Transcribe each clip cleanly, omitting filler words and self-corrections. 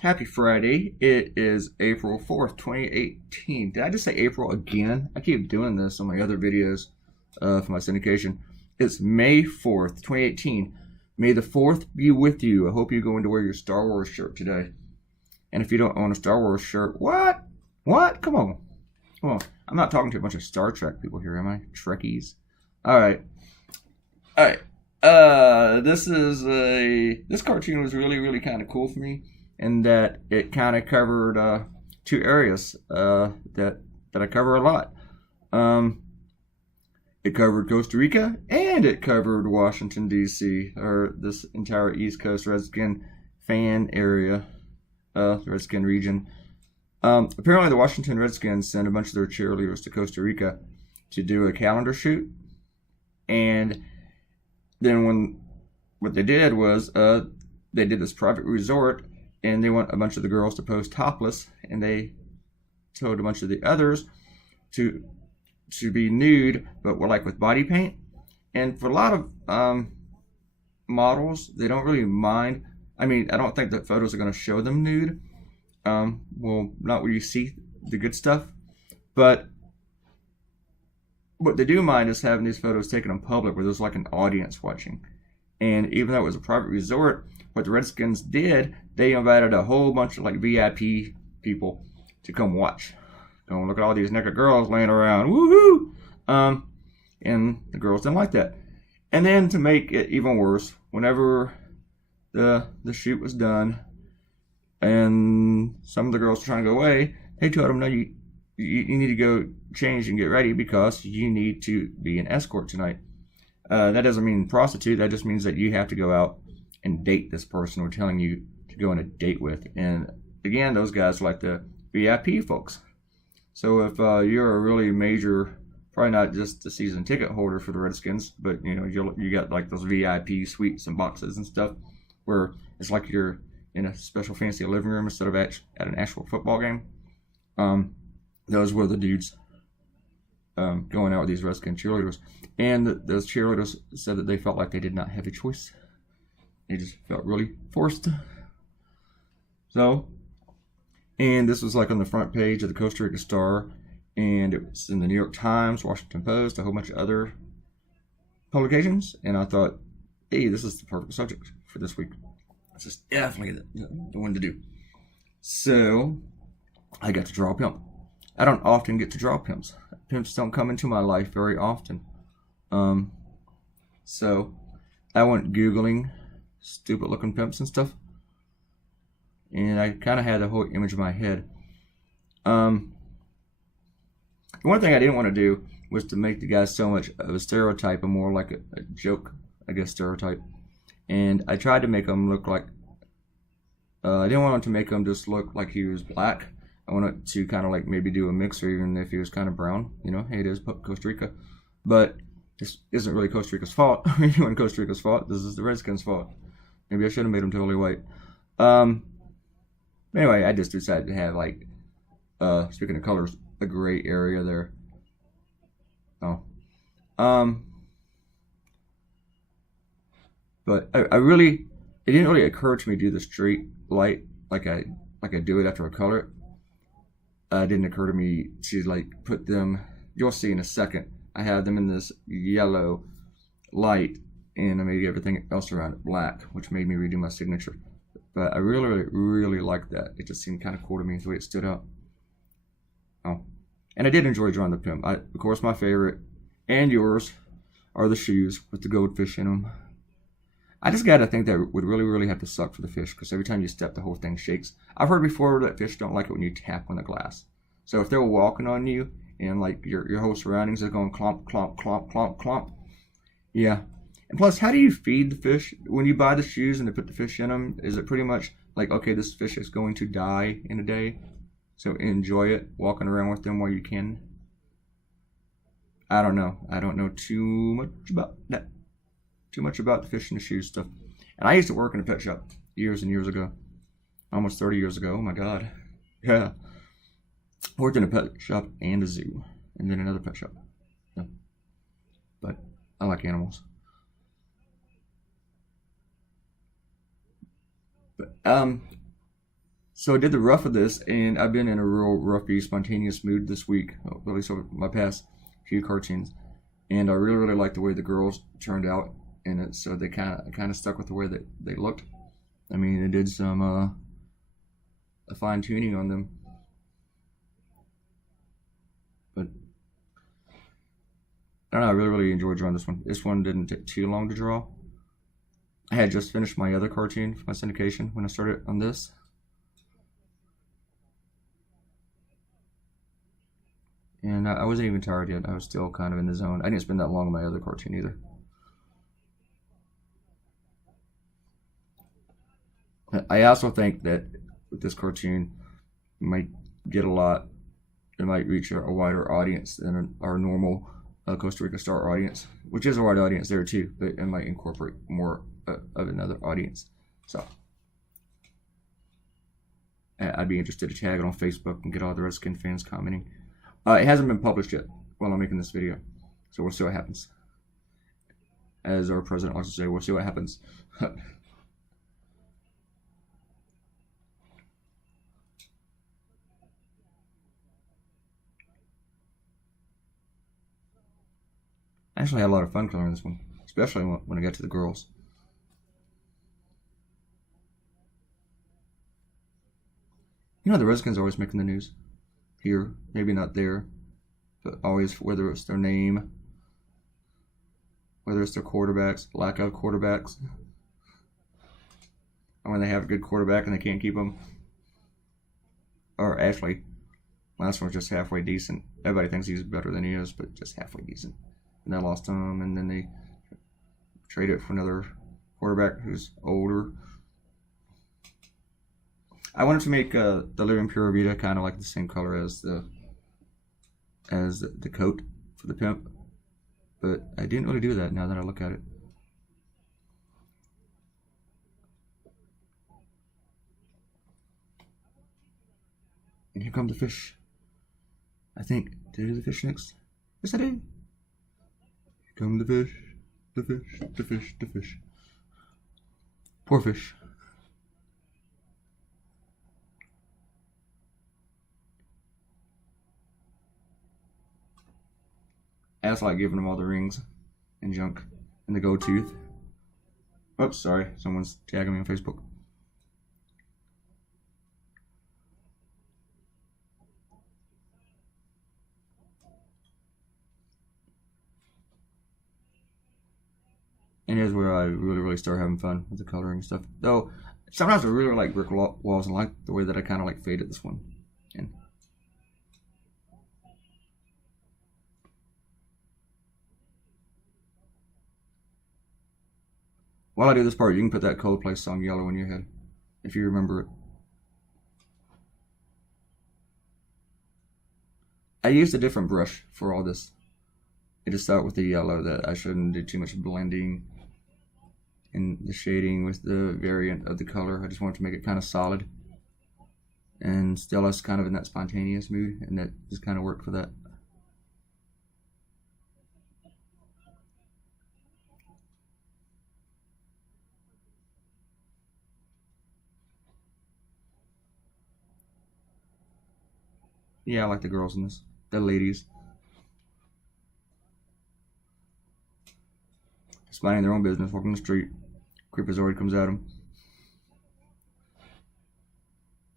Happy Friday. It is April 4th, 2018. Did I just say April again? I keep doing this on my other videos for my syndication. It's May 4th, 2018. May the 4th be with you. I hope you're going to wear your Star Wars shirt today. And if you don't own a Star Wars shirt, what? What? Come on. Come on. I'm not talking to a bunch of Star Trek people here, am I? Trekkies. Alright. Alright. This cartoon was really kind of cool for me, in that it kind of covered two areas that I cover a lot. It covered Costa Rica and it covered Washington D.C., or this entire East Coast Redskin fan area, Redskin region. Apparently, the Washington Redskins sent a bunch of their cheerleaders to Costa Rica to do a calendar shoot, and then what they did was they did this private resort, and they want a bunch of the girls to pose topless, and they told a bunch of the others to be nude, but like with body paint. And for a lot of models, they don't really mind. I mean, I don't think that photos are going to show them nude. Well, not where you see the good stuff, but what they do mind is having these photos taken in public where there's like an audience watching. And even though it was a private resort, what the Redskins did, they invited a whole bunch of like VIP people to come watch. Go look at all these naked girls laying around. Woohoo! And the girls didn't like that. And then to make it even worse, whenever the shoot was done and some of the girls were trying to go away, they told them, no, you need to go change and get ready because you need to be an escort tonight. That doesn't mean prostitute. That just means that you have to go out and date this person we're telling you to go on a date with. And again, those guys are like the VIP folks. So if you're a really major, probably not just the season ticket holder for the Redskins, but you know you got like those VIP suites and boxes and stuff where it's like you're in a special fancy living room instead of at an actual football game. Those were the dudes going out with these Redskin cheerleaders. And those cheerleaders said that they felt like they did not have a choice. They just felt really forced. So, and this was like on the front page of the Costa Rica Star, and it was in the New York Times, Washington Post, a whole bunch of other publications. And I thought, hey, this is the perfect subject for this week. This is definitely the one to do. So, I got to draw a pimp. I don't often get to draw pimps. Pimps don't come into my life very often. So I went Googling stupid looking pimps and stuff. And I kind of had the whole image in my head. The one thing I didn't want to do was to make the guys so much of a stereotype and more like a joke, I guess, stereotype. And I tried to make them look like, I didn't want to make him just look like he was black. I wanted to kind of like maybe do a mix, or even if he was kind of brown, you know, hey, it is Costa Rica. But this isn't really Costa Rica's fault. Anyone Costa Rica's fault. This is the Redskins' fault. Maybe I should have made him totally white. Anyway, I just decided to have like, speaking of colors, a gray area there. Oh. But it didn't really occur to me to do the straight light like I do it after I color it. It didn't occur to me to like put them, you'll see in a second, I have them in this yellow light, and I made everything else around it black, which made me redo my signature. But I really liked that. It just seemed kind of cool to me the way it stood out. Oh, and I did enjoy drawing the pimp. Of course, my favorite, and yours, are the shoes with the goldfish in them. I just gotta think that would really have to suck for the fish, because every time you step, the whole thing shakes. I've heard before that fish don't like it when you tap on the glass. So if they're walking on you and like your whole surroundings are going clomp, clomp, clomp, clomp, clomp. Yeah. And plus, how do you feed the fish? When you buy the shoes and they put the fish in them, is it pretty much like, okay, this fish is going to die in a day, so enjoy it, walking around with them while you can? I don't know. I don't know too much about that. Too much about the fish and the shoes stuff. And I used to work in a pet shop years and years ago. Almost 30 years ago. Oh my God. Yeah. Worked in a pet shop and a zoo. And then another pet shop. Yeah. But I like animals. But So I did the rough of this, and I've been in a real roughy, spontaneous mood this week, at least over my past few cartoons. And I really, really like the way the girls turned out in it. So they kind of stuck with the way that they looked. I mean, they did some fine tuning on them. But I don't know, I really, really enjoyed drawing this one. This one didn't take too long to draw. I had just finished my other cartoon for my syndication when I started on this. And I wasn't even tired yet. I was still kind of in the zone. I didn't spend that long on my other cartoon either. I also think that with this cartoon, it might get a lot. It might reach a wider audience than our normal Costa Rica Star audience, which is a wide audience there too, but it might incorporate more of another audience. So I'd be interested to tag it on Facebook and get all the Redskin fans commenting. It hasn't been published yet while I'm making this video, so we'll see what happens. As our president likes to say, we'll see what happens. I actually had a lot of fun coloring this one, especially when I got to the girls. You know, the Redskins are always making the news. Here, maybe not there, but always, whether it's their name, whether it's their quarterbacks, lack of quarterbacks, or when they have a good quarterback and they can't keep them. Or actually, last one was just halfway decent. Everybody thinks he's better than he is, but just halfway decent. And they lost him, and then they traded for another quarterback who's older. I wanted to make the Living Pura Vida kind of like the same color as the coat for the pimp, but I didn't really do that now that I look at it. And here come the fish. I think, did I do the fish next? Yes, I did. Here come the fish, the fish, the fish, the fish. Poor fish. I also like giving them all the rings and junk and the gold tooth. Oops, sorry, someone's tagging me on Facebook. And here's where I really start having fun with the coloring and stuff. Though sometimes I really like brick walls and like the way that I kind of like faded this one. And while I do this part, you can put that Coldplay song Yellow in your head, if you remember it. I used a different brush for all this. I just thought with the yellow that I shouldn't do too much blending in the shading with the variant of the color. I just wanted to make it kind of solid and still us kind of in that spontaneous mood, and that just kind of worked for that. Yeah, I like the girls in this. The ladies. Just minding their own business, walking the street. Creepazoid comes at them.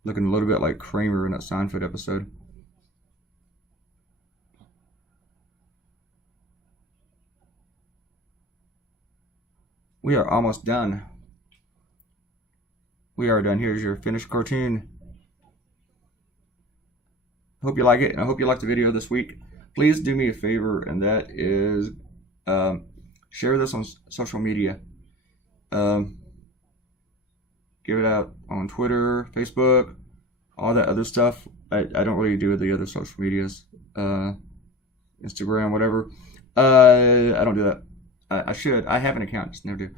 Looking a little bit like Kramer in that Seinfeld episode. We are almost done. We are done. Here's your finished cartoon. Hope you like it, and I hope you liked the video this week. Please do me a favor, and that is share this on social media. Give it out on Twitter, Facebook, all that other stuff. I don't really do the other social medias, Instagram, whatever. I don't do that. I should. I have an account, just never do.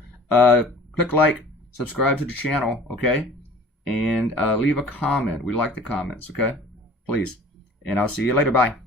Click like, subscribe to the channel, okay? And leave a comment. We like the comments, okay? Please. And I'll see you later. Bye.